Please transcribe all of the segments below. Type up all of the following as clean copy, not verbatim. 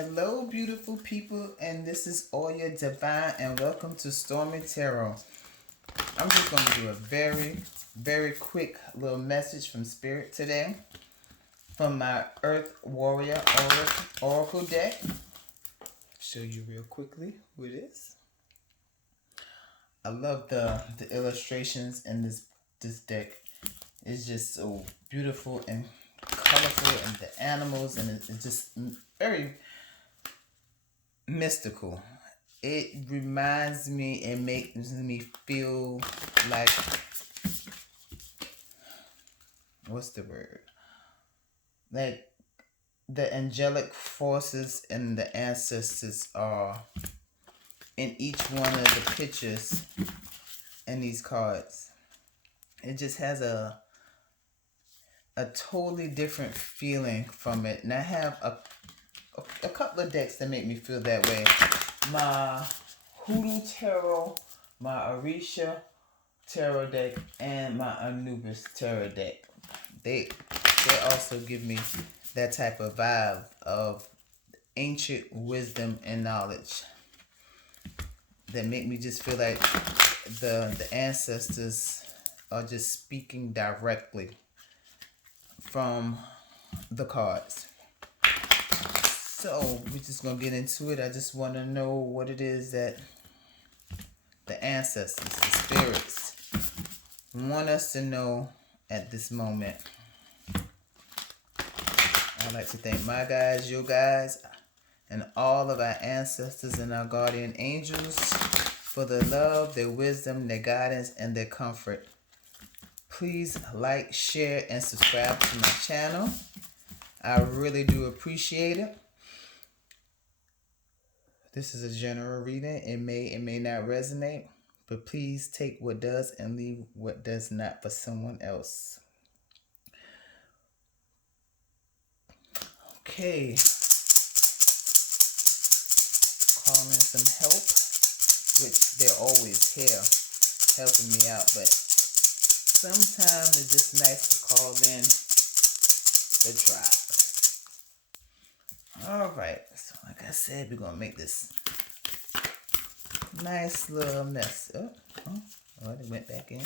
Hello, beautiful people, and this is Oya Divine, and welcome to Stormy Tarot. I'm just going to do a very quick little message from Spirit today from my Earth Warrior Oracle deck. Show you real quickly who it is. I love the illustrations in this deck. It's just so beautiful and colorful, and the animals, and it's just very mystical. It reminds me and makes me feel like, what's the word? Like the angelic forces and the ancestors are in each one of the pictures in these cards. It just has a totally different feeling from it. And I have a couple of decks that make me feel that way. My Hoodoo Tarot, my Orisha Tarot deck, and my Anubis Tarot deck. They also give me that type of vibe of ancient wisdom and knowledge that make me just feel like the ancestors are just speaking directly from the cards. So we're just gonna get into it. I just want to know what it is that the ancestors, the spirits, want us to know at this moment. I'd like to thank my guys, your guys, and all of our ancestors and our guardian angels for their love, their wisdom, their guidance, and their comfort. Please like, share, and subscribe to my channel. I really do appreciate it. This is a general reading. It may not resonate, but please take what does and leave what does not for someone else. Okay. Calling some help, which they're always here helping me out, but sometimes it's just nice to call in the tribe. Alright, so like I said, we're going to make this nice little mess. Oh, it went back in.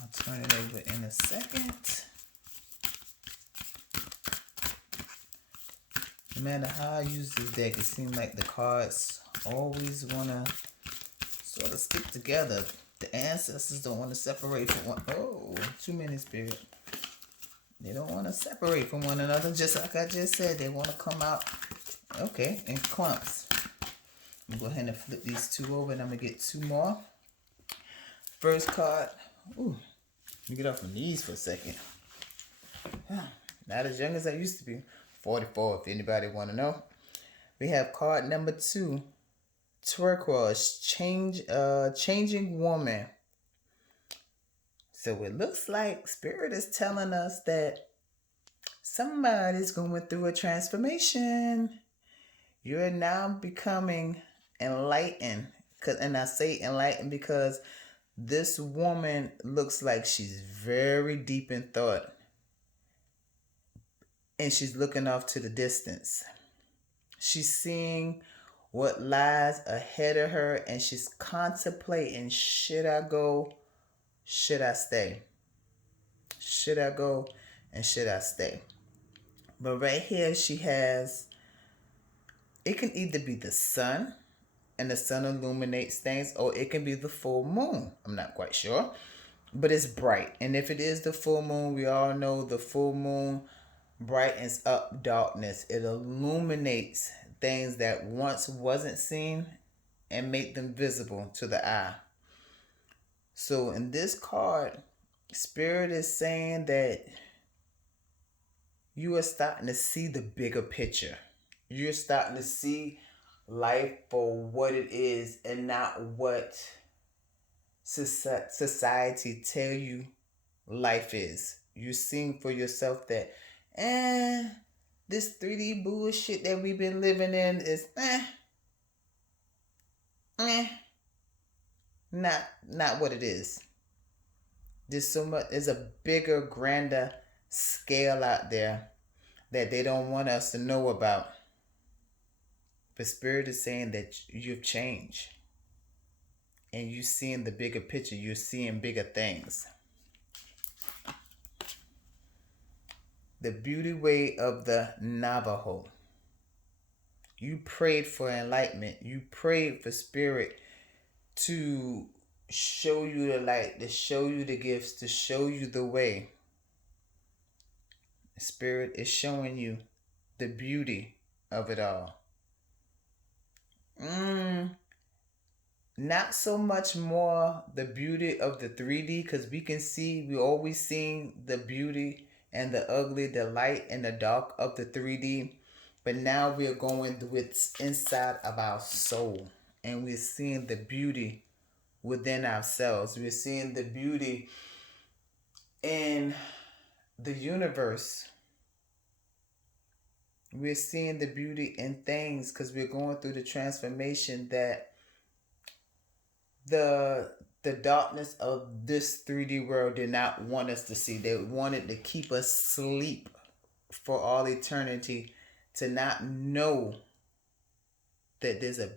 I'll turn it over in a second. No matter how I use this deck, it seems like the cards always want to sort of stick together. The ancestors don't want to separate from one. Oh, too many spirit. They don't want to separate from one another. Just like I just said, they want to come out, okay, in clumps. I'm going to go ahead and flip these two over, and I'm going to get two more. First card. Ooh, let me get off my knees for a second. Not as young as I used to be. 44, if anybody want to know. We have card number 2, Turquoise, Changing Woman. So it looks like Spirit is telling us that somebody's going through a transformation. You're now becoming enlightened. And I say enlightened because this woman looks like she's very deep in thought. And she's looking off to the distance. She's seeing what lies ahead of her, and she's contemplating, should I go? Should I stay? Should I go and should I stay? But right here she has, it can either be the sun, and the sun illuminates things, or it can be the full moon. I'm not quite sure. But it's bright. And if it is the full moon, we all know the full moon brightens up darkness. It illuminates things that once wasn't seen and make them visible to the eye. So in this card, Spirit is saying that you are starting to see the bigger picture. You're starting to see life for what it is and not what society tell you life is. You're seeing for yourself that This 3D bullshit that we've been living in is not what it is. There's so much. There's a bigger, grander scale out there that they don't want us to know about. The Spirit is saying that you've changed, and you're seeing the bigger picture. You're seeing bigger things. The beauty way of the Navajo. You prayed for enlightenment. You prayed for Spirit to show you the light, to show you the gifts, to show you the way. Spirit is showing you the beauty of it all. Not so much more the beauty of the 3D, because we always seen the beauty and the ugly, the light and the dark of the 3D. But now we're going with inside of our soul, and we're seeing the beauty within ourselves. We're seeing the beauty in the universe. We're seeing the beauty in things because we're going through the transformation that the darkness of this 3D world did not want us to see. They wanted to keep us asleep for all eternity, to not know that there's a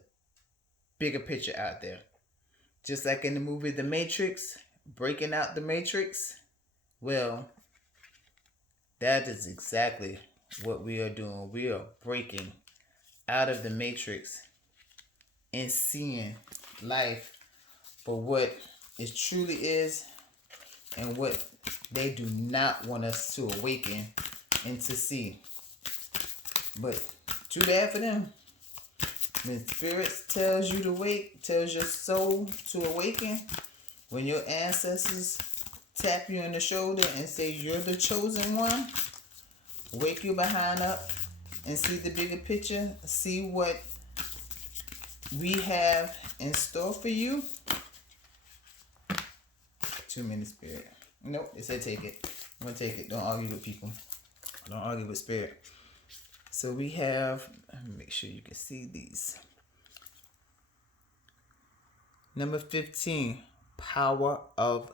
bigger picture out there. Just like in the movie The Matrix, breaking out the Matrix. Well, that is exactly what we are doing. We are breaking out of the Matrix and seeing life for what it truly is and what they do not want us to awaken and to see. But too bad for them. When Spirit tells you to wake, tells your soul to awaken, when your ancestors tap you on the shoulder and say you're the chosen one, wake your behind up and see the bigger picture, see what we have in store for you. 2 minutes, Spirit. Nope, it said take it. I'm going to take it. Don't argue with people. Don't argue with Spirit. So we have, make sure you can see these. Number 15, power of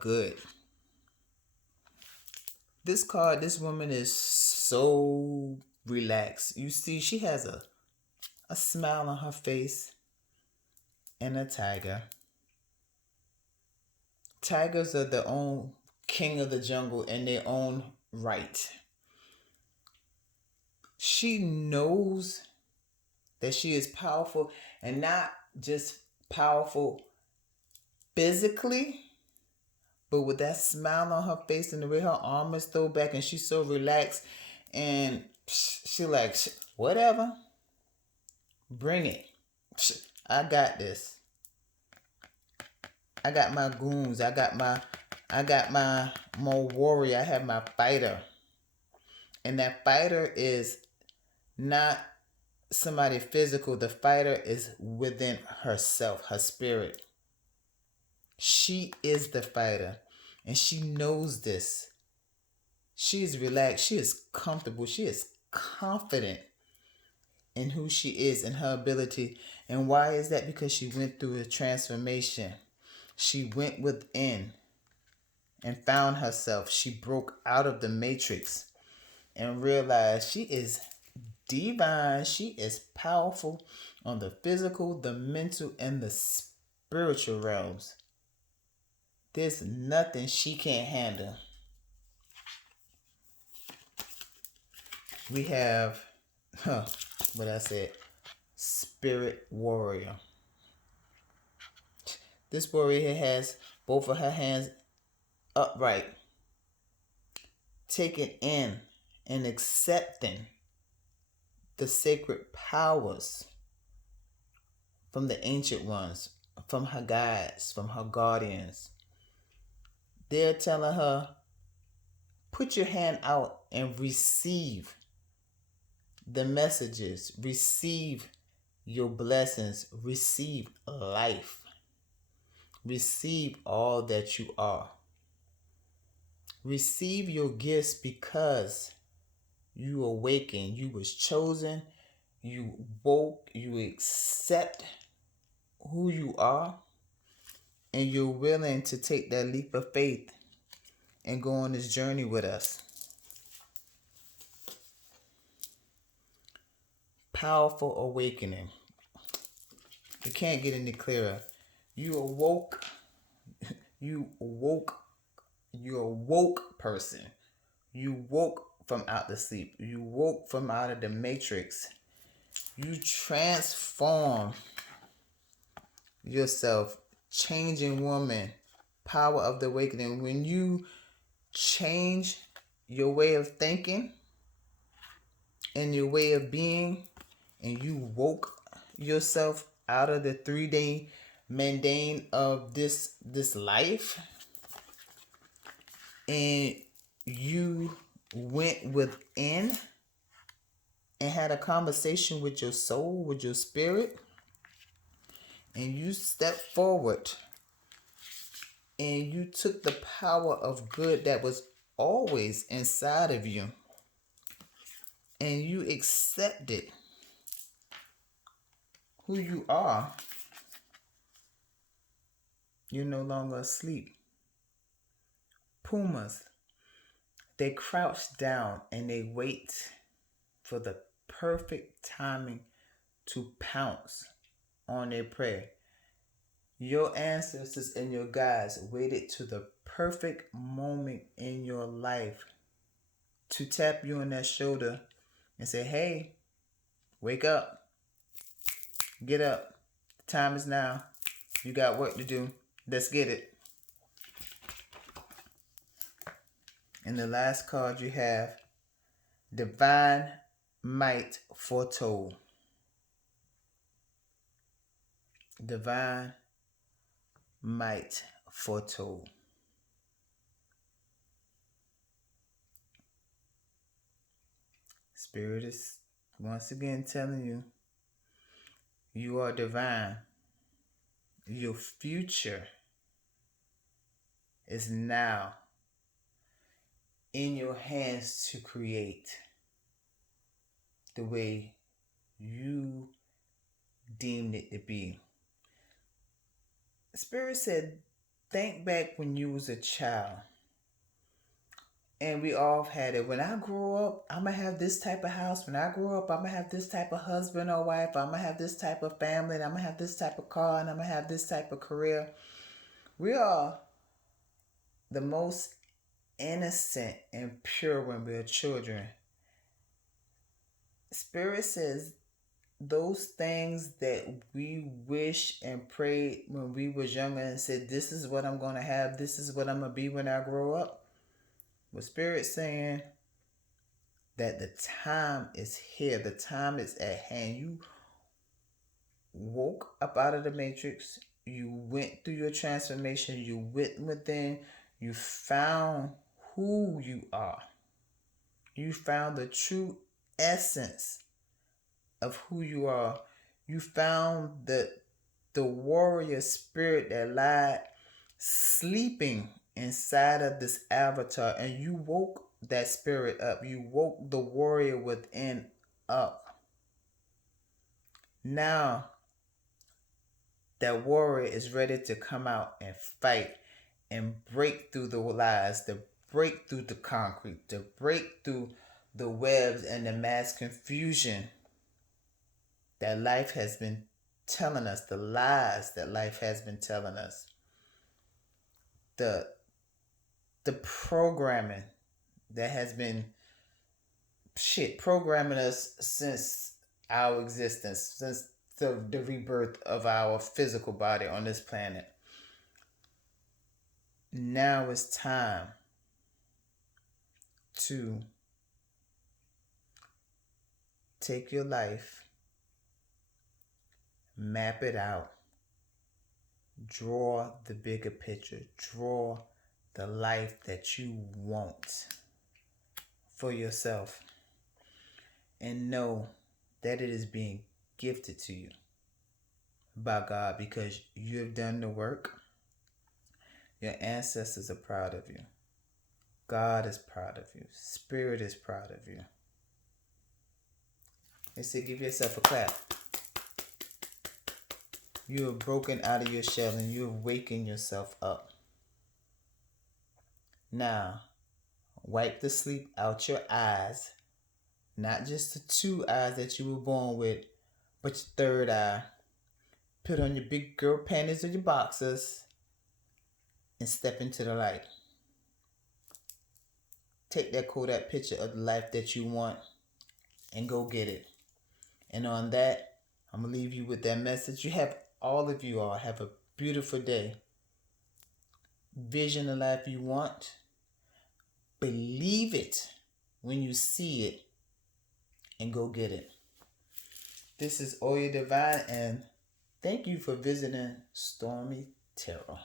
good. This card, this woman is so relaxed. You see, she has a smile on her face and a tiger. Tigers are their own king of the jungle in their own right. She knows that she is powerful, and not just powerful physically, but with that smile on her face and the way her arm is thrown back and she's so relaxed, and she like, whatever, bring it. I got this. I got my goons. I got my more warrior. I have my fighter. And that fighter is not somebody physical. The fighter is within herself, her spirit. She is the fighter. And she knows this. She is relaxed. She is comfortable. She is confident in who she is and her ability. And why is that? Because she went through a transformation. She went within and found herself. She broke out of the matrix and realized she is divine. She is powerful on the physical, the mental, and the spiritual realms. There's nothing she can't handle. We have, what I said, spirit warrior. This warrior has both of her hands upright, taking in and accepting the sacred powers from the ancient ones, from her guides, from her guardians. They're telling her, put your hand out and receive the messages, receive your blessings, receive life, receive all that you are. Receive your gifts because You awaken. You was chosen. You woke. You accept who you are. And you're willing to take that leap of faith and go on this journey with us. Powerful awakening. You can't get any clearer. You awoke. You awoke. You're a woke person. You woke from out the sleep. You woke from out of the matrix. You transform yourself. Changing woman. Power of the awakening. When you change your way of thinking and your way of being, and you woke yourself out of the 3-day mundane of this life, and you went within and had a conversation with your soul, with your spirit, and you stepped forward and you took the power of good that was always inside of you and you accepted who you are. You're no longer asleep. Pumas, they crouch down and they wait for the perfect timing to pounce on their prey. Your ancestors and your guides waited to the perfect moment in your life to tap you on that shoulder and say, hey, wake up, get up, the time is now, you got work to do, let's get it. And the last card you have, Divine Might Foretold. Divine Might Foretold. Spirit is once again telling you, you are divine. Your future is now in your hands to create the way you deemed it to be. Spirit said, think back when you was a child. And we all had it. When I grow up, I'm going to have this type of house. When I grow up, I'm going to have this type of husband or wife. I'm going to have this type of family. And I'm going to have this type of car. And I'm going to have this type of career. We are the most innocent and pure when we're children. Spirit says those things that we wish and prayed when we was younger and said, this is what I'm going to have. This is what I'm going to be when I grow up. Well, Spirit saying that the time is here. The time is at hand. You woke up out of the matrix. You went through your transformation. You went within. You found who you are. You found the true essence of who you are. You found the warrior spirit that lied sleeping inside of this avatar, and you woke that spirit up. You woke the warrior within up. Now that warrior is ready to come out and fight and break through the lies, to break through the concrete, to break through the webs and the mass confusion that life has been telling us, the lies that life has been telling us, the programming that has been programming us since our existence, since the rebirth of our physical body on this planet. Now it's time to take your life, map it out, draw the bigger picture, draw the life that you want for yourself, and know that it is being gifted to you by God because you have done the work. Your ancestors are proud of you. God is proud of you. Spirit is proud of you. They say give yourself a clap. You have broken out of your shell and you have wakened yourself up. Now, wipe the sleep out your eyes. Not just the two eyes that you were born with, but your third eye. Put on your big girl panties or your boxers and step into the light. Take that Kodak picture of the life that you want and go get it. And on that, I'm going to leave you with that message. All of you all have a beautiful day. Vision the life you want. Believe it when you see it and go get it. This is Oya Divine, and thank you for visiting Stormy Tarot.